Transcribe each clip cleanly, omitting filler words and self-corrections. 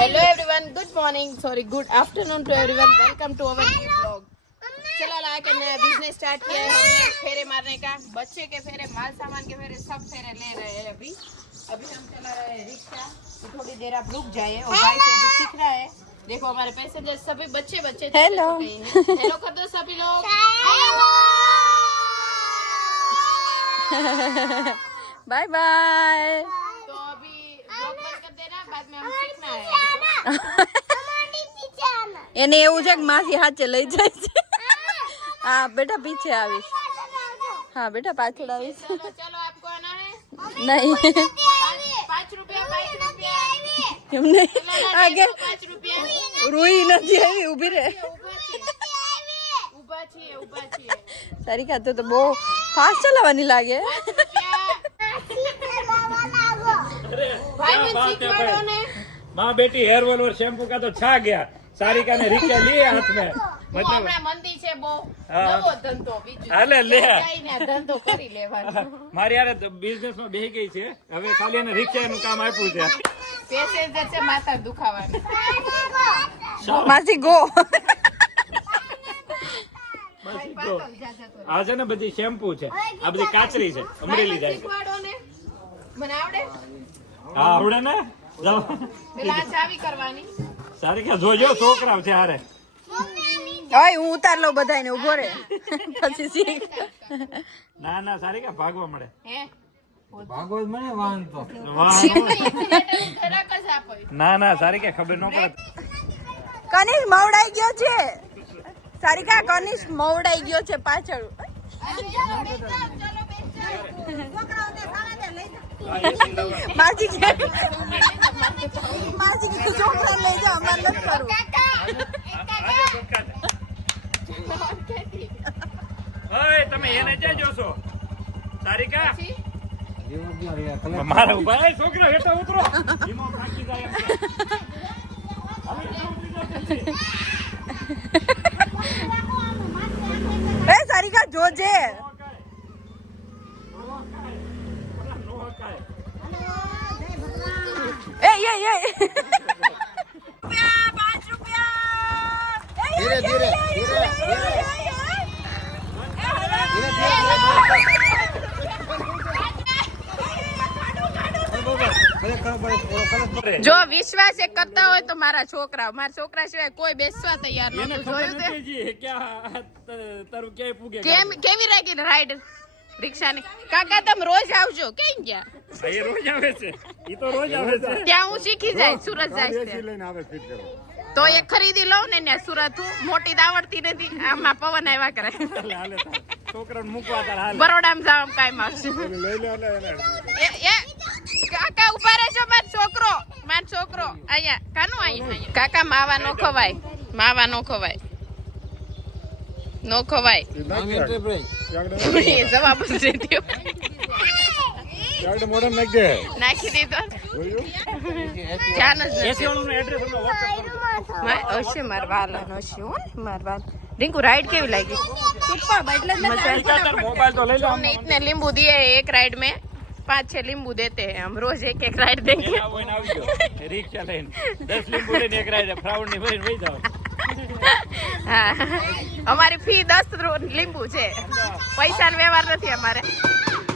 Hello everyone, good morning, sorry good afternoon to everyone, welcome to our new vlog. चला like नया business start किया है हमने फेरे मारने का, बच्चे के फेरे, माल सामान के फेरे, सब फेरे ले रहे हैं अभी हम चला रहे हैं रिक्शा। थोड़ी देर आप रुक जाइए और भाई से अभी सीख रहा है। देखो हमारे पैसेंजर सभी बच्चे हेलो हेलो कर दो सभी लोग। Bye bye. तो अभी ब्लॉग बंद कर देना, बाद में हम सीखना है। એને એવું છે કે માસી હાથે લઈ જાય છે। હા બેટા પીछे આવીશ। हाँ बेटा पाछળ आવીશ। चलो आपको आना है? नहीं 5 रुपया એમ નહીં આગે 5 रुपया રૂઈ નથી આવી ઊભી રે ऊपर છીએ સારિકા તો બહુ ફાસ્ટ ચલાવવાની લાગે। भाई मैं सीख वालों ने माँ बेटी हेयर ऑयल और शैम्पू का तो छा गया। सारिका ने रिक्शा लिए हाथ में, मतलब हमारा मंदी છે બહુ નવો ધંધો બીજું હાલે લે જઈને ધંધો કરી લેવાનો। મારી યાર બિઝનેસ માં બેહી ગઈ છે, હવે ખાલી એને રિક્શાનું કામ આપ્યું છે। પેસેન્જર છે માથા દુખાવાની। માસી ગો આ છે ને બધી શેમ્પુ છે, આ બધી કાચરી છે, અમરેલી જાય છે। શીખવાડોને મને આવડે? હા આવડે ને, જાઓ પેલા ચાવી કરવાની। સારિકા જોજો છોકરાઓ છે હારે। ઓય હું ઉતાર લઉં બધાને ઉભો રે પછી શીખ। ના ના સારિકા ભાગવા મળે। હે ભાગવા મને વાંધો ખરા કસ આપો। ના ના સારિકા ખબર ન પડે। કનિષ મવડાઈ ગયો છે। સારિકા કનિષ મવડાઈ ગયો છે પાછળ। માસી કે છોકરા લઈ જાઓ અમારે નથી કરવું। ઓય તમે એને જ જોશો સારિકા મારા ભાઈ છોકરા હેઠા ઉતરો ધીમો થાકી જાય એ સારિકા જોજે। ए ये 5 रुपया धीरे धीरे જો વિશ્વાસ એક કરતા હોય તો મારા છોકરા સિવાય કોઈ બેસવા તૈયાર નહોતું। જોયું તે કેવી રાખી રાઈડ રિક્ષાની? કાકા તમે રોજ આવજો? ક્યાં ગયા? એ રોજ આવે છે, ઈ તો રોજ આવે છે। ત્યાં હું શીખી જાય, સુરત જાય તો એક ખરીદી લઉં ને ત્યાં સુરત હું મોટી આવડતી નથી, આમાં પવન આવ્યા કરે। છોકરાને મૂકવા તાર હાલ બરોડામાં જાવ કાઈ આવશે। એ કાકા ઉભા રહેજો, મારો છોકરો અહીંયા કાનું અહીંયા કાકા માવા નો ખવાય જવાબ જ દીધો નાખી દીધો। रिंकू राइड केवी लगी? इतने लींबू दिए एक राइड में, 5-6 लींबू देते हैं हम, रोज एक राइड देंगे। रिक्शा लेन 10 लींबू लेने एक राइड फ्राउड नहीं वही जाओ। हाँ हमारी फी 10 लींबू है, पैसा व्यवहार नहीं हमारे।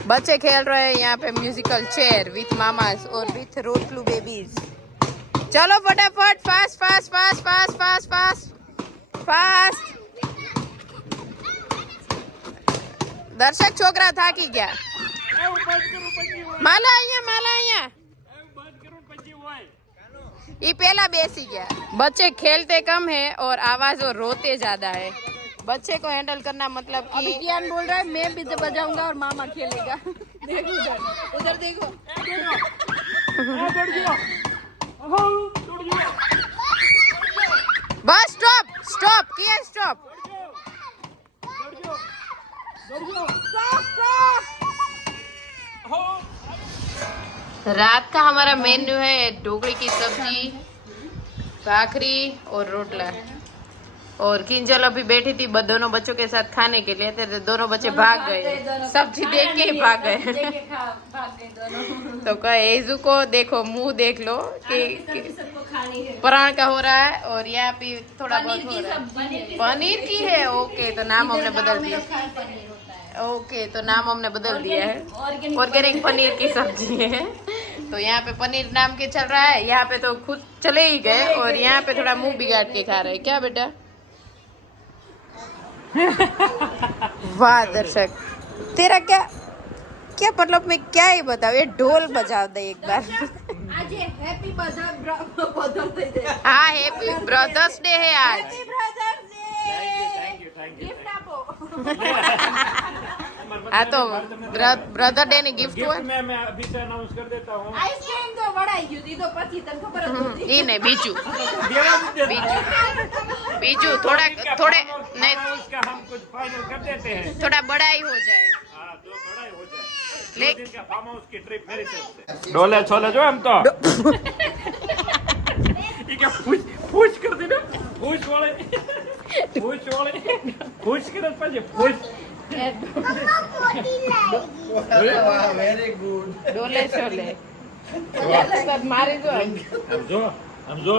बच्चे खेल रहे हैं यहाँ पे म्यूजिकल चेयर विथ मामास और विथ रोटलू बेबीज। चलो फटाफट fast fast fast fast fast fast fast. दर्शक छोकरा थाकी गया। माला અહીંયા ये पहला बेसी गया। बच्चे खेलते कम है और आवाज और रोते ज्यादा है। बच्चे को हैंडल करना मतलब कि अभी कियान बोल रहा है मैं भी बजाऊंगा और मामा खेलेगा। देखो उधर देखो बस स्टॉप किया स्टॉप। रात का हमारा मेन्यू है ढोकली की सब्जी, भाखरी और रोटला। और किंजल अभी बैठी थी दोनों बच्चों के साथ खाने के लिए, तो दोनों बच्चे भाग गए, सब्जी देख के ही भाग गए। तो कहे एजू को देखो, मुंह देख लो कि प्राण का हो रहा है, और यहाँ पे थोड़ा बहुत हो रहा है। पनीर की है, ओके, तो नाम हमने बदल दिया। ओके, तो नाम हमने बदल दिया है, ऑर्गेनिक पनीर की सब्जी है। तो यहाँ पे पनीर नाम के चल रहा है, यहाँ पे तो खुद चले ही गए, और यहाँ पे थोड़ा मुंह बिगाड़ के खा रहे हैं। क्या बेटा? वाह दर्शक, तेरा क्या क्या मतलब मैं क्या ही बताऊं, ये ढोल बजा दे एक बार। हाँ, हैप्पी ब्रदर्स डे है आज। हाँ, तो ब्रदर डे ने गिफ्ट हुआ। मैं अभी से अनाउंस कर देता हूँ। आइसक्रीम तो बढ़ाई गई थी, तो પછી તને ખબર જ નહોતી। ઈ નહીં, બીજું थोड़े नहीं, उसका हम कुछ फाइनल कर देते हैं। थोड़ा बड़ाई हो जाए। हाँ, तो बड़ा हो जाए। 2 दिन का फार्म हाउस की ट्रिप मेरी तरफ से। डोले छोले जो हम तो ये क्या पूछ कर देना, पूछ वाले पूछ कर पाजे पूछ। Very good. डोले छोले मारे जो આમ જો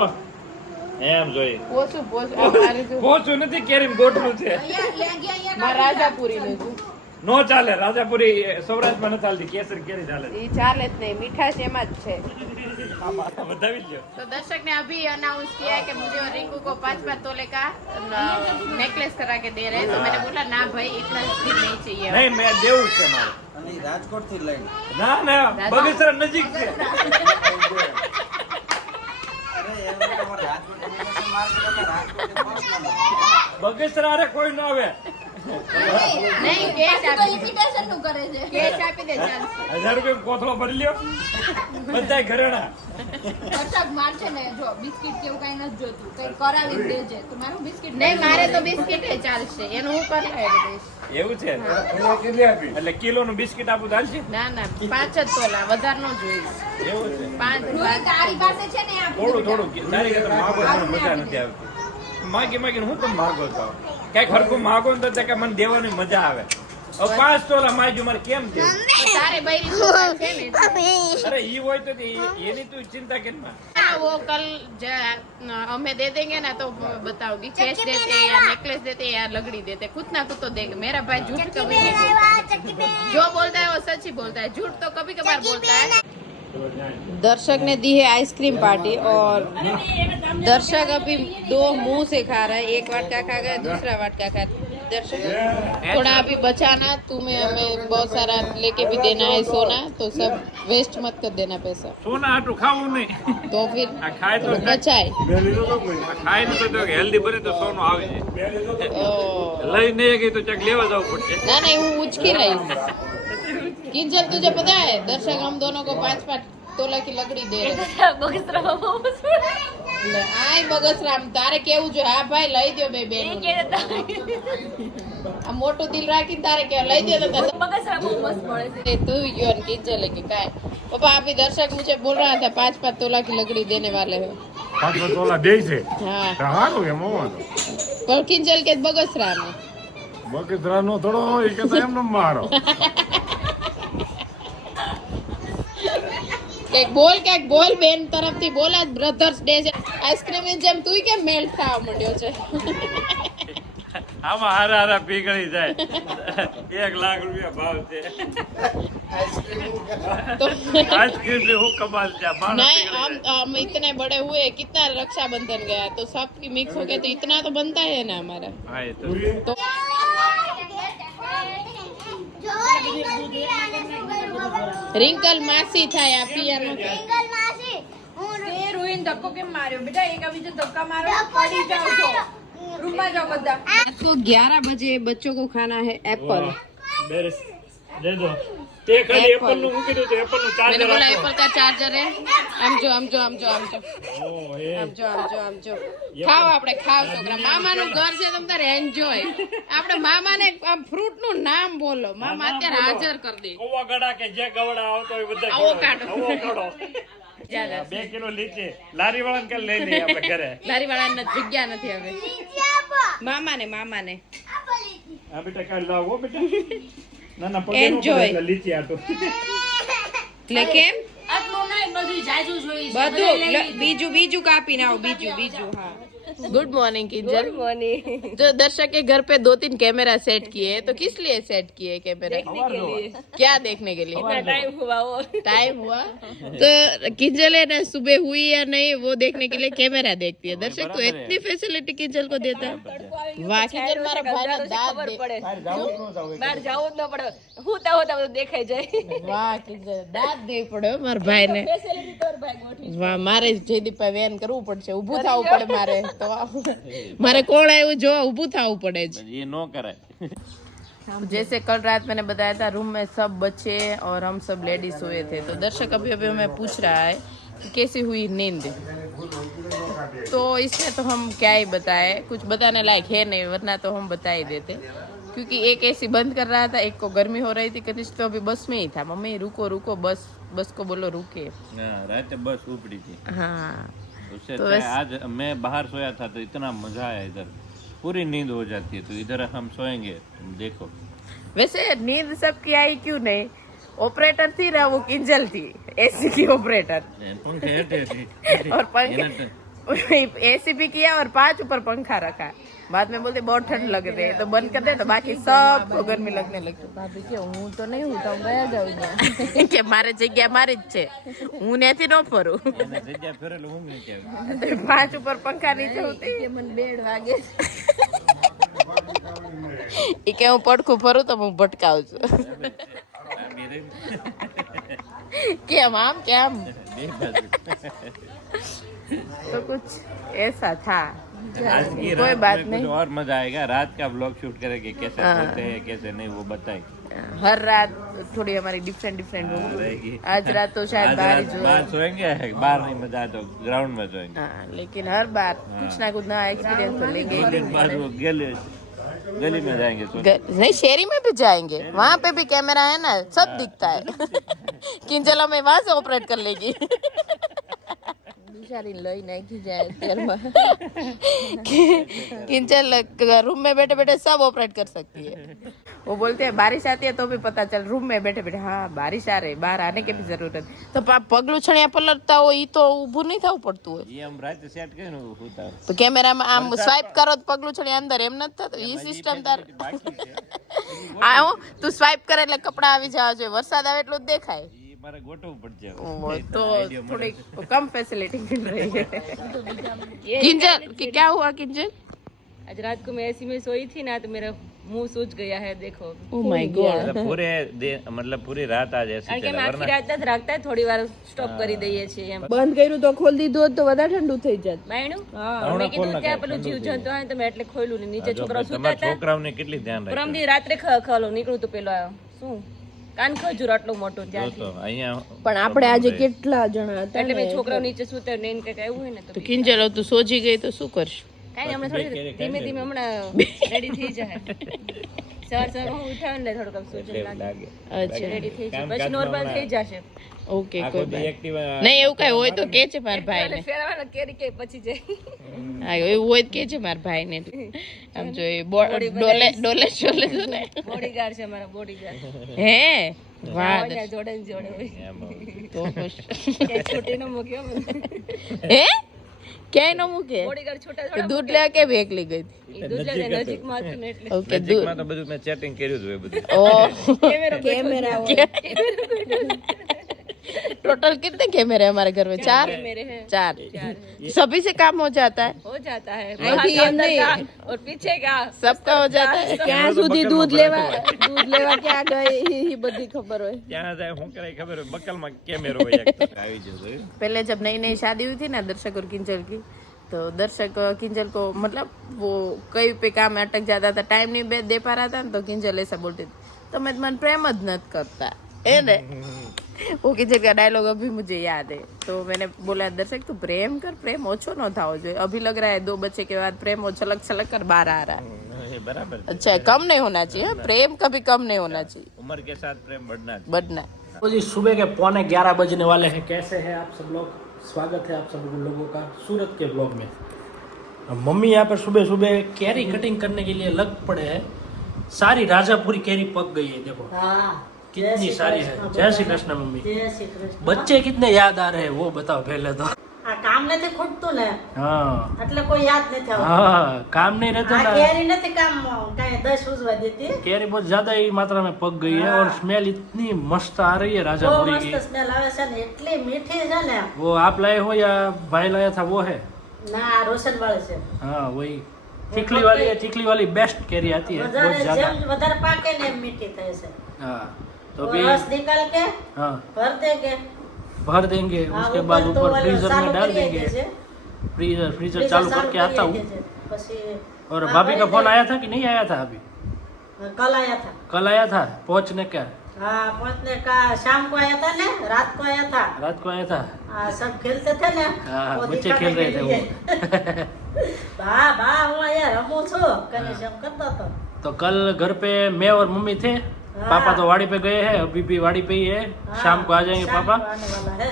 એમ જોઈ પોસું મારે જો પહોંચું નથી, કેરીમ ગોઠવું છે. રાજાપુરી લેજો, નો ચાલે, રાજાપુરી સૌરાષ્ટ્રમાં નથી ચાલતી, કેસર કેરી ચાલે. એ ચાલે જ નહીં, મીઠાશ એમાં જ છે। વધાવી લ્યો. तो दर्शक ने अभी अनाउंस किया है कि मुझे और रिंकू को 5-5 तोले का नेकलेस करा के दे रहे हैं। तो मैंने बोला ना भाई, इतना भी नहीं चाहिए। નહીં, મેં દેવું છે મારે. અને રાજકોટ થી લઈને ના બગસરા નજીક છે. અરે એમ તમારે રાજકોટ માર્કેટ રાજકોટ પહોંચવાનું. બગસરા અરે કોઈ ન આવે. नहीं, कैश आपी कैश आपी दे चाल। 1000 રૂપિયા કોથળો ભરી લ્યો, બધાય ઘરેણા. नहीं, मारे तो बिस्किट है चालશે, એનું હું કરી દઈશ। એવું છે? એટલે કિલોનું બિસ્કિટ આપું તો હાલશે? ના ના, 5 જ તોલા, વધારે ન જોઈશ। એવું છે? 5 થોડું તારી કરતા માગો તો મજા નથી આવતી. માગીને હું પણ માગો છો, કઈક હરખું માગો ને તો કે મને દેવાની મજા આવે। હવે 5 તોલા માગ્યું, મારે કેમ દે? તારે બૈરી છોકરા છે ને, અરે ઈ હોય તો એની તું ચિંતા કેમ માં? वो कल हमें दे देंगे ना, तो बताओगी कैश देते या नेकलेस देते या लगड़ी देते, खुद ना खुद तो देंगे। मेरा भाई झूठ कभी नहीं बोलता, जो बोलता है वो सच ही बोलता है, झूठ तो कभी कभार बोलता है। दर्शक ने दी है आइसक्रीम पार्टी, और दर्शक अभी 2 मुंह से खा रहा है, एक वाटका खा गया, दूसरा वाटका खा। दर्शक थोड़ा अभी बचाना, तुम्हें हमें बहुत सारा लेके भी देना है सोना, तो सब वेस्ट मत कर देना पैसा। સોના આટલું ખાવું નહીં, तो फिर આ ખાય તો बचाए। ખાય ને તો હેલ્ધી બને તો સોનું આવે છે, લઈ નહીં ગઈ તો ચક લેવા જવું પડશે। ना नहीं, वो उचकी रही हूँ। किंजल तुझे पता है, दर्शक हम दोनों को 5-5 तोला की लकड़ी दे रहे। आय बगसराम, तारे केवू जो हाँ भाई लई दो बे बेन, आ मोटो दिल राखी तारे के लई दो तो बगसराम मस्त पड़े से तू यो ने किंजल के काय। पापा अभी दर्शक मुझे बोल रहा था 5-5 तोला की लकड़ी देने वाले हो। 5 તોલા દે છે? हाँ, હારું એમ હોવાનું। पर किंजल के बगसराम है। બગસરાનો થોડો હોય કે તો એમને મારો। ક્યાંક બોલ બેન તરફથી બોલા, બ્રધર્સ ડે છે, આઈસ્ક્રીમ ની જેમ તું કેમ મેલ્ટ થવા માંડ્યો છે? આમાં હારા પીગળી જાય। 1 લાખ રૂપિયા ભાવ છે तो आइसक्रीम से वो कमाल क्या मानो नहीं, हम इतने बड़े हुए, कितना रक्षाबंधन गया तो सबकी मिक्स हो गया, तो इतना तो बनता है ना हमारा। हाँ ये तो रिंकल मासी था या पियानो રોહિન ધક્કો કેમ માર્યો બેટા? એક આવી જો ધક્કા મારો પડી જાવ છો, રૂમમાં જાઓ બધા। तो 11 बजे बच्चों को खाना है एप्पल। दे दो ते खाली एप्पल નું મૂકી દો, તો એપ્પલ નું मैंने ચાર્જર बोला एप्पल का चार्जर है। हम जो ખાવ, આપણે ખાવ છોકરા, મામાનું ઘર છે, તમ તારે એન્જોય। આપણે મામાને આમ ફ્રૂટ નું નામ બોલો, મામા અત્યારે હાજર કરી દે। કૌવા ગડા કે જે ગવડા આવતો હોય બધા આવોકાડો. આવોકાડો 2 કિલો લીચે લારી વાળાને કે લઈ લઈએ આપણે ઘરે। લારી વાળાને જગ્યા નથી હવે। મામા ને આ બેટા કાલ લાવો બેટા ના ના પગે નો Enjoy. પડે લીચી આટો એટલે કેમ આટલું નહીં બધું જાજુ જોઈશ બધું બીજું કાપી નાવ બીજું હા गुड मॉर्निंग किंजल जो दर्शक के घर पे 2-3 कैमरा सेट किए हैं, तो किस लिए सेट किए कैमरा क्या देखने के लिए टाइम हुआ तो किंजल है ना सुबह हुई या नहीं वो देखने के लिए कैमरा देखती है दर्शक तो इतनी फैसिलिटी किंजल को देता है वाह किंजल मारा भाई ना दांत બહાર જવું જ ન પડે હોતા બધું દેખાઈ જાય વાહ કિંજલ દાંત દેવી પડે હો મારા ભાઈ ને વાહ મારે જયદીપભાઈ વેન કરવું પડશે ઊભું થવું પડે મારે તો મારે કોણ આવ્યું જો ઊભું થવું પડે જ ये नो कराए जैसे कल रात मैंने बताया था रूम में सब बच्चे और हम सब लेडीज सोए थे तो दर्शक अभी हमें पूछ रहा है कि कैसी हुई नींद तो इसमें तो हम क्या ही बताए कुछ बताने लायक है नहीं वरना तो हम बता ही देते क्योंकि एक एसी बंद कर रहा था एक को गर्मी हो रही थी कनिष्ठ तो अभी बस में ही था मम्मी रुको बस को बोलो रुके रात बस उपड़ी थी हाँ उससे तो अच्छा बस- आज मैं बाहर सोया था तो इतना मजा आया इधर पूरी नींद हो जाती है तो इधर हम सोएंगे तुम देखो वैसे नींद सबकी आई क्यों नहीं ऑपरेटर थी ना वो किंजल थी एसी की ऑपरेटर पंखे और पंखे एसी भी किया और 5 ऊपर पंखा रखा बाद में बोलते बहुत ठंड लग रही है तो बंद कर दे तो बाकी सबको गर्मी लगने लगती भाभी के હું તો નહીં હું તો ગયા જાઉં કે મારે જગ્યા મારી જ છે હું ત્યાંથી ન ફરું એને જગ્યા ફેરેલું ઊંઘ નીચે આવે. તો 5 ઉપર પંખા નીચે હોતી મને બેડ વાગે એ કે હું પડખું ફરું તો હું ભટકાવું છું આ મેરે કેમ આમ કેમ બે બાજુ. तो कुछ ऐसा था आज की कोई रात बात में नहीं कुछ और मजा आएगा रात का ब्लॉग शूट करेंगे कैसे हाँ। सोते हैं कैसे नहीं वो बताएंगे हर रात थोड़ी हमारी डिफरेंट रहेगी। होगी आज रात तो शायद आज बाहर ही रात जो बाहर सोएंगे बाहर नहीं मजा आए तो ग्राउंड में सोएंगे हाँ, लेकिन हर बार कुछ ना कुछ नया एक्सपीरियंस तो लेंगे एक दिन बाद वो गली में जाएंगे सोने। नहीं शहरी में भी जाएंगे वहाँ पे भी कैमरा है ना सब दिखता है किंजला में वहाँ से ऑपरेट कर लेगी बेचारी लई नहीं जाए तेलમાં किंचल रूम में बैठे बैठे सब ऑपरेट कर सकती है वो बोलते हैं बारिश आती है तो भी पता चल रूम में बैठे बैठे हाँ बारिश आ रही बाहर आने की भी जरूरत तो पगलू छणिया पलटता हो ई तो ऊभું नहीं થવું પડતું હોય ये हम रात सेट કરીને હોતા તો કેમેરામાં આમ સ્વાઇપ કરો તો પગલું છણિયા અંદર એમ નથી થતું ઈ સિસ્ટમ તાર બાકી છે આ હું તું સ્વાઇપ કરે એટલે કપડા આવી જવા જોઈએ વરસાદ આવે એટલું જ દેખાય ये मारे गोठવું પડશે वो तो थोड़ी कम फैसिलिटी मिल रही है किंजल कि क्या हुआ किंजल आज रात को मैं ऐसी में सोई थी ना तो मेरा मुंह सूज गया है देखो ओ माय गॉड पूरे मतलब पूरी रात आज ऐसे કારણ કે चला અમે આખી वरना રાત જ રાખતા થોડી વાર સ્ટોપ કરી દઈએ છીએ એમ બંધ કર્યું તો ખોલી દીધું હોત તો વધારે ઠંડુ થઈ જાત બાયણું હમણાં મેં કીધું ખોલ ત્યાં નાખાય, પેલું જીવ જંતુ હોય ને તો મેં એટલે ખોલ્યું ને નીચે જો છોકરાઓ સુતા તમારા હતા છોકરાઓને કેટલી ધ્યાન રાખે પરમદી રાત્રે ખલો નીકળું તો પેલો આવ્યો શું કાન ખજૂર આટલું મોટું જો ત્યાંથી તો અહીંયા પણ આપણે આજે કેટલા જણા હતા એટલે મેં છોકરાઓ નીચે સુતા ને એને કંઈક આવ્યું હોય ને તો તો કિંજલ તું સોજી ગઈ તો શું કરશું કાંઈ નહીં, હમણાં થોડી ધીમે ધીમે હમણાં રેડી થઈ જાય સવાર હું ઉઠાવે ને થોડુંક આમ સૂજન લાગે અચ્છા રેડી થઈ જાય પછી નોર્મલ થઈ જશે ઓકે આખો કોઈ દી બાત એક્ટિવ નહીં એવું કઈ હોય તો કે છે મારા ભાઈને ફેરવાના કેરી કે પછી જાય હા એવું હોય તો કે છે મારા ભાઈને આમ જો એ ડોલે ડોલે ચોલે તો ને બોડીગાર્ડ છે અમારા બોડીગાર્ડ હે વાહ જોડે ને જોડે હોય તો ખુશ ક્યાંય છોટી ન મૂક્યો હે ક્યાંય ન મૂકે બોડીગાર્ડ છોટા તો થોડા દૂધ લેવા કે એકલી ગઈ હતી એ દૂધ લઈને નજીકમાં હતું ને એટલે ઓકે દૂધ નજીકમાં તો બધું મેં ચેટિંગ કર્યું જ હોય બધું ओ कैमरा टोटल कितने कैमरे हैं हमारे घर में 4 मेरे हैं 4 सभी से काम हो जाता है हो जाता है बाहर का अंदर का और पीछे का सबका हो जाता है ક્યાં સુધી દૂધ લેવા क्या गए ये बड़ी खबर है ત્યાં જાય હું કરે ખબર હોય બકલમાં કેમેરો હોય એક તો આવી જતો पहले जब नई नई शादी हुई थी ना दर्शक और किंजल की तो दर्शक किंजल को मतलब वो कहीं पे काम में अटक जाता था टाइम नहीं दे पा रहा था ना तो किंजल ऐसा बोलती थी तो मैं मन प्रेम ज नहीं करता है ना वो किंजल का डायलॉग अभी मुझे याद है तो मैंने बोला दर्शक तू प्रेम कर प्रेम ओछो न था जो अभी लग रहा है 2 बच्चे के बाद प्रेम वो छलक छलक कर बाहर आ रहा है એ બરાબર છે. अच्छा कम नहीं होना चाहिए प्रेम कभी कम नहीं होना चाहिए उम्र के साथ प्रेम बढ़ना चाहिए। बढ़ना तो जी सुबह के 11:45 बजने वाले हैं कैसे हैं आप सब लोग स्वागत है आप सब लोगों का सूरत के ब्लॉग में मम्मी यहाँ पे सुबह सुबह कैरी कटिंग करने के लिए लग पड़े हैं। सारी राजापुरी कैरी पक गई है, देखो कितनी सारी है। जय श्री कृष्ण मम्मी। જય શ્રી કૃષ્ણ. बच्चे कितने याद आ रहे हैं वो बताओ पहले तो। આ કામ નથી ખૂટતું ને हाँ એટલે કોઈ યાદ નથી આવતું. हाँ काम नहीं रहता આ ना। કેરી નથી કામ કાંઈ 10 ઉજવા દેતી. कैरी बहुत ज्यादा ही मात्रा में पक गई है और स्मेल इतनी मस्त आ रही है બહુ राजापुरी મસ્ત की। સ્મેલ આવે છે ને એટલી મીઠી છે ને. वो आप लाए हो या भाई लाया था वो है? ના આ રોશન વાળી છે. हाँ वही चिकली वाली है। चिकली वाली बेस्ट कैरी आती है बहुत વધારે ज्यादा। જેમ વધારે પાકે ને એમ મીઠી થાય છે. हाँ तो वो भी रस निकाल के हाँ भर देंगे. भर देंगे, हाँ, उसके बाद तो ऊपर वाला फ्रीजर चालू में डाल करिए देंगे। दीजिए. फ्रीजर फ्रीजर चालू करके आता करिए हूँ। दीजिए. પછી और हाँ, भाभी का भर फोन देंगे. आया था कि नहीं आया था अभी? कल आया था. कल आया था पहुंचने का? हाँ पहुंचने का शाम को आया था ना, रात को आया था. रात को आया था। सब खेलते थे ना. हाँ वो बच्चे दिखाने खेल रहे के थे लिए. वो। बा बा હું અહીંયા રમું છું કનેશ એમ કરતો હતો. तो कल घर पे मैं और मम्मी थे। हाँ। पापा तो वाड़ी पे गए हैं, अभी भी वाड़ी पे ही है। हाँ, शाम को आ जाएंगे शाम पापा। को आने वाला है.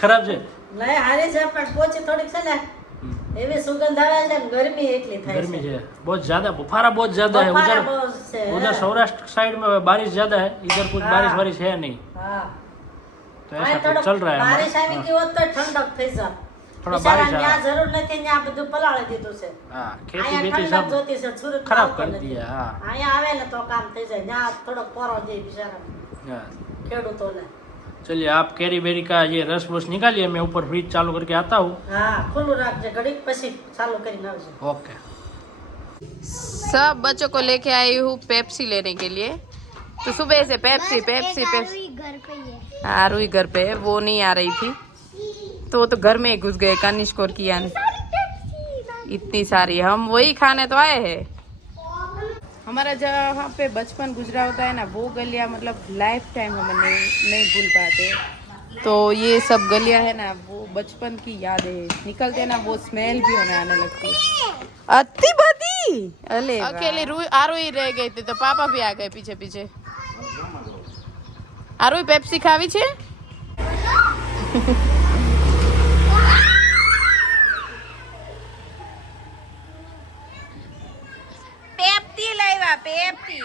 खराब છે નહીં હારી છે પણ પોચી થોડીક છે ને એવી સુગંધ આવે છે ને ગરમી એટલી થાય गर्मी છે. है बहुत ज्यादा, बुखारा बहुत ज्यादा है। બફારા उधर બહુ છે. उधर सौराष्ट्र साइड में बारिश ज्यादा है, इधर कुछ हाँ। बारिश वारिश है नहीं। હા तो આ ऐसा कुछ થોડોક चल रहा है બારિશ हमारा। આવી ગઈ હોત તો ઠંડક થઈ જાત. થોડા બિચારા બારિશ ત્યાં આવે। જરૂર નથી ત્યાં બધું પલાળી દીધું છે. हाँ खेती અહીંયા बेटी ઠંડક सब જોતી છે સુરત खराब कर दिया। हाँ અહીંયા આવે ને તો કામ થઈ જાય. ત્યાં થોડોક પોરો દે બિચારા हाँ। ખેડૂતોને. चलिए आप कैरी बेरी का ये रस वस निकालिए, मैं ऊपर फ्रिज चालू करके आता हूँ। હા ખુલ્લું રાખજે ઘડીક પછી ચાલુ કરીને આવજે. ओके। सब बच्चों को लेके आई हूँ पेप्सी लेने के लिए। तो सुबह से पेप्सी पेप्सी पेप्सी। हाँ आरुई घर पे है, वो नहीं आ रही थी तो वो तो घर में ही घुस गए कनिष्क और कियान। इतनी सारी हम वही खाने तो आए हैं। हमारा जहाँ पे बचपन गुजरा होता है ना वो गलियाँ मतलब लाइफ टाइम हमें नहीं भूल पाते। तो ये सब गलियाँ है ना वो बचपन की यादें निकलते ना, वो स्मेल भी हमें आने लगती है। अति बदी अले अकेली आरुई रह गई थी तो पापा भी आ गए पीछे पीछे। आरुई पेप्सी खावी छे? पेप्सी लाव्या पेप्सी।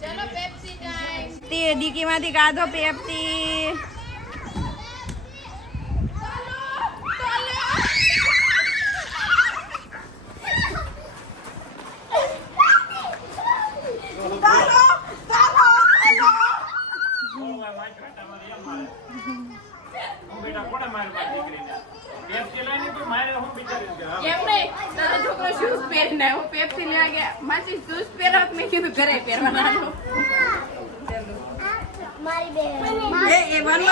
चलो पेप्सी टाइम। डिक्की मांथी काढो पेप्सी। એમ નહીં તારો છોકરો શૂઝ પહેરીને આવ્યો, પેપ્સી લેવા ગયા. માસી શૂઝ પહેરો તો મેં કીધું ઘરે પહેરવાના. એ વન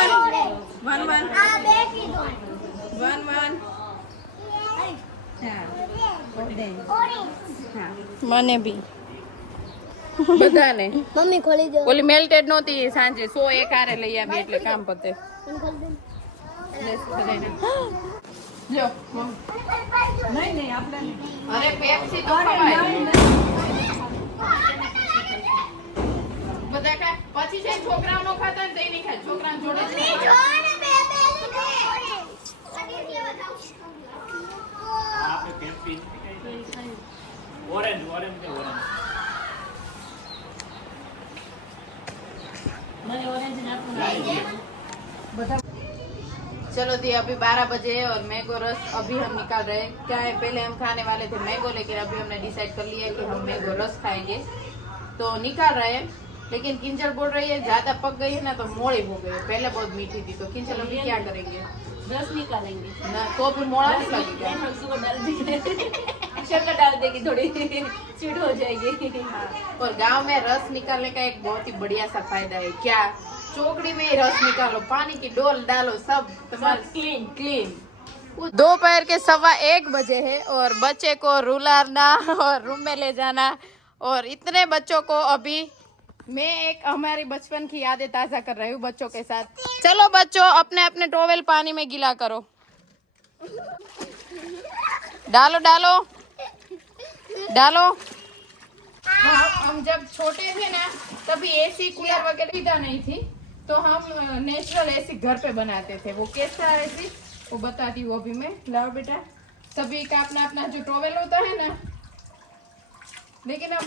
મને બી બધાને મમ્મી ખોલી દો. ઓલી મેલ્ટેડ નહોતી સાંજે 100 એક હારે લઈ આવી એટલે કામ પતે. જો અરે પેપ્સી તો ખવાય. બધા ખા પછી છે છોકરાઓ નો ખાતા ને તો એ નહીં ખાય. છોકરાને જોડે જ ऑरेंज ऑरेंज के ऑरेंज चलो दी अभी 12 बजे है और मैंगो रस अभी हम निकाल रहे हैं। क्या है पहले हम खाने वाले थे मैंगो, लेकिन अभी हमने डिसाइड कर लिया है कि हम मैंगो रस खाएंगे तो निकाल रहे हैं। लेकिन किंजल बोल रही है ज्यादा पक गई है ना तो मोड़ी हो गई है, पहले बहुत मीठी थी। तो किंजल अभी क्या करेंगे? रस निकालेंगे, ना तो भी मोड़ा नहीं लगेगा। शुगर डाल देंगे, शक्कर डाल देगी, थोड़ी स्वीट हो जाएगी। और गांव में रस निकालने का एक बहुत ही बढ़िया सा फायदा है। क्या? चोकड़ी में ही रस निकालो, पानी की डोल डालो, सब क्लीन क्लीन। दोपहर के 1:15 बजे है और बच्चे को रुलाना और रूम में ले जाना, और इतने बच्चों को अभी मैं एक हमारी बचपन की यादें ताज़ा कर रही हूँ बच्चों के साथ। चलो बच्चों अपने अपने टॉवेल पानी में गीला करो, डालो डालो डालो। हम जब छोटे थे ना तभी एसी कूलर वगैरह सुविधा नहीं थी, तो हम नेचुरल एसी घर पे बनाते थे। वो कैसा एसी वो बताती हूँ अभी मैं। लाओ बेटा, सभी का अपना अपना जो टॉवेल होता है ना, लेकिन हम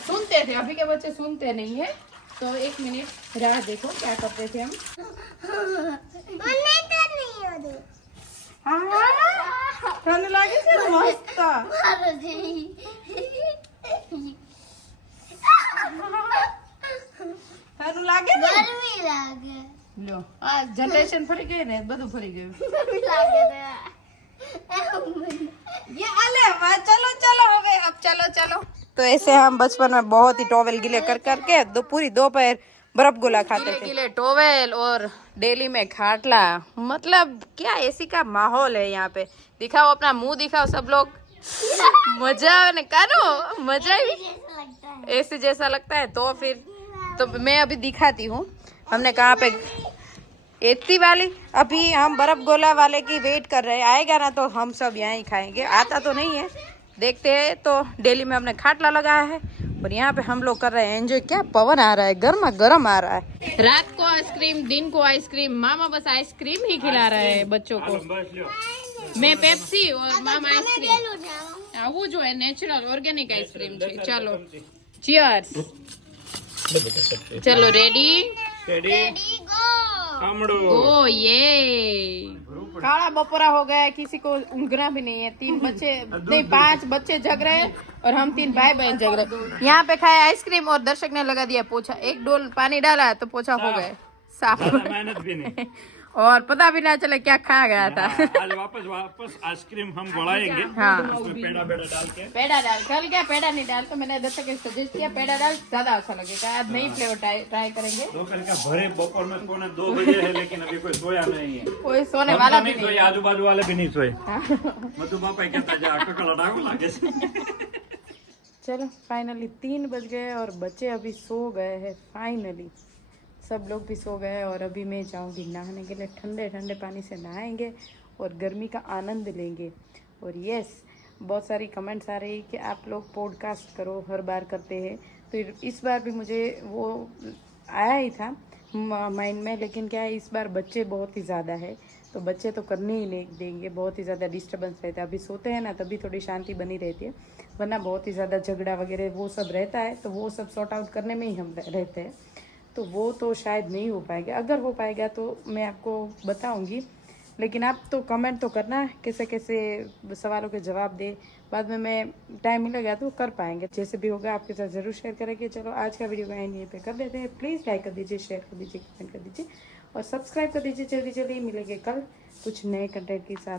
सुनते थे, अभी के बच्चे सुनते नहीं है। तो एक मिनट राह देखो क्या करते थे हम। ठंड लागे છે મસ્ત। ठंड લાગે ને? લો આ જનરેશન ફરી ગઈ ને, બધું ફરી ગયું। ये आले चलो चलो હવે अब चलो चलो। तो ऐसे हम बचपन में बहुत ही टॉवेल गीले कर करके पूरी दोपहर बर्फ गोला खाते थे। गीले टॉवेल और डेली में खाटला, मतलब क्या एसी का माहौल है यहाँ पे। दिखाओ अपना मुंह दिखाओ सब लोग। मजा आवे ना कानो, मजा आई। एसी जैसा लगता है तो फिर तो मैं अभी दिखाती हूँ हमने कहाँ पे एसी वाली। अभी हम बर्फ गोला वाले की वेट कर रहे हैं, आएगा ना तो हम सब यहाँ ही खाएंगे। आता तो नहीं है, देखते हैं। तो डेली में हमने खाटला लगाया है और यहाँ पे हम लोग कर रहे हैं एंजॉय। क्या पवन आ रहा है, गर्मा गर्म आ रहा है। रात को आइसक्रीम, दिन को आइसक्रीम। मामा बस आइसक्रीम ही खिला रहा है बच्चों को। मैं पेप्सी और मामा आइसक्रीम। वो जो है नेचुरल ऑर्गेनिक आइसक्रीम। चलो चियर्स। चलो रेडी ओ ये काला बपोरा हो गया, किसी को ऊँघना भी नहीं है। 3 बच्चे नहीं 5 बच्चे जग रहे हैं और हम 3 भाई बहन जग रहे हैं। यहाँ पे खाया आइसक्रीम और दर्शक ने लगा दिया पोछा। 1 डोल पानी डाला तो पोछा हो गए साफ। मेहनत भी नहीं और पता भी ना चले क्या खा गया था। आज वापस आइसक्रीम हम बढ़ाएंगे। हाँ उसमें पेड़ा डाल के। पेड़ा डाल, कल क्या पेड़ा नहीं डाल, तो मैंने दर्शक को सजेस्ट किया पेड़ा डाल ज्यादा अच्छा लगेगा। आज नई फ्लेवर ट्राई करेंगे। दोपहर का भरे बपोर में 2 बजे है, लेकिन अभी कोई सोया नहीं है। कोई सोने वाला भी नहीं सोए, आजू बाजू वाले भी नहीं सोए। मधु बापा कहता जा ककड़ा लागे। चलो फाइनली 3 बज गए और बच्चे अभी सो गए हैं। फाइनली सब लोग भी सो गए और अभी मैं जाऊंगी नहाने के लिए। ठंडे ठंडे पानी से नहाएंगे और गर्मी का आनंद लेंगे। और यस, बहुत सारी कमेंट्स आ रही कि आप लोग पॉडकास्ट करो, हर बार करते हैं। तो इस बार भी मुझे वो आया ही था माइंड में, लेकिन क्या है इस बार बच्चे बहुत ही ज़्यादा है तो बच्चे तो करने ही नहीं देंगे। बहुत ही ज़्यादा डिस्टर्बेंस रहता है। अभी सोते हैं ना तभी थोड़ी शांति बनी रहती है, वरना बहुत ही ज़्यादा झगड़ा वगैरह वो सब रहता है। तो वो सब सॉर्ट आउट करने में ही हम रहते हैं, तो वो तो शायद नहीं हो पाएगा। अगर हो पाएगा तो मैं आपको बताऊंगी। लेकिन आप तो कमेंट तो करना कैसे कैसे सवालों के जवाब दे। बाद में मैं टाइम मिलेगा तो कर पाएंगे, जैसे भी होगा आपके साथ ज़रूर शेयर करेंगे। चलो आज का वीडियो का एंड यहीं पे कर देते हैं। प्लीज़ लाइक कर दीजिए, शेयर कर दीजिए, कमेंट कर दीजिए और सब्सक्राइब कर दीजिए। जल्दी जल्दी मिलेंगे कल कुछ नए कंटेंट के साथ।